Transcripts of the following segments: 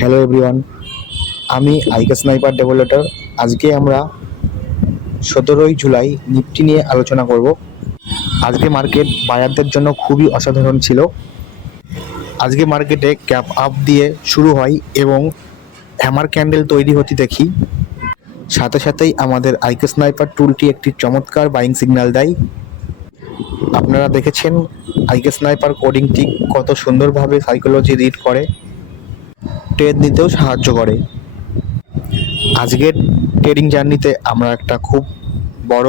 Hello everyone, আমি আইকে sniper developer. আজকে আমরা 17ই জুলাই নিফটি নিয়ে আলোচনা করব। আজকে মার্কেট বায়ারদের জন্য খুবই অসাধারণ ছিল। আজকে মার্কেটে ক্যাপ আপ দিয়ে শুরু হয় এবং হ্যামার ক্যান্ডেল তৈরি হতে দেখি। সাথে সাথেই আমাদের আইকে স্নাইপার টুলটি একটি চমৎকার বাইং সিগন্যাল দেয়। আপনারা দেখেছেন আইকে স্নাইপার কোডিংটি কত সুন্দরভাবে সাইকোলজি রিড করে, ট্রেড নিতেও সাহায্য করে। আজকের ট্রেডিং জার্নিতে আমরা একটা খুব বড়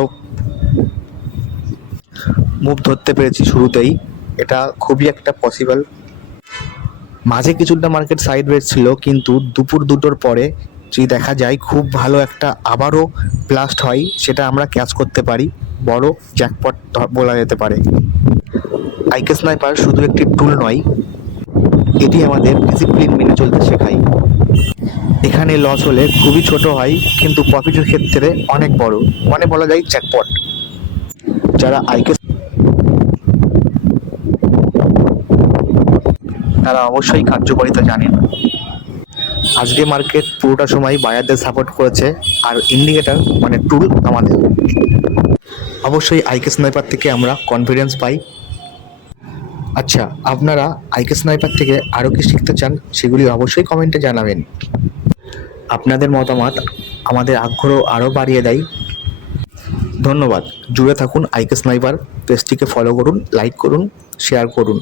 মুভ ধরতে পেরেছি শুরুতেই। এটা খুবই একটা পসিবল। মাঝে কিছুটা মার্কেট সাইডওয়েজ ছিল, কিন্তু দুপুর 2টোর পরে যদি দেখা যায় খুব ভালো একটা আবারও ব্লাস্ট হয়, সেটা আমরা ক্যাচ করতে পারি। বড় জ্যাকপট বলা যেতে পারে। আইকে স্নাইপার শুধু একটি টুল নয়, এটি আমাদের ডিসিপ্লিন মেনে চলতে শেখায়। এখানে লস হলে খুবই ছোট হয়, কিন্তু প্রফিটের ক্ষেত্রে অনেক বড়, মানে বলা যায় জ্যাকপট। যারা আইকে তারা অবশ্যই কার্যকারিতা জানেন। আজকে মার্কেট পুরোটা সময় বায়ারদের সাপোর্ট করেছে, আর ইন্ডিকেটর মানে টুল আমাদের। অবশ্যই আইকে স্নাইপার থেকে আমরা কনফিডেন্স পাই। আচ্ছা, আপনারা আইকে স্নাইপার থেকে আরও কি শিখতে চান সেগুলি অবশ্যই কমেন্টে জানাবেন। আপনাদের মতামত আমাদের আগ্রহ আরও বাড়িয়ে দেয়। ধন্যবাদ। জুড়ে থাকুন আইকে স্নাইপার পেজটিকে ফলো করুন, লাইক করুন, শেয়ার করুন।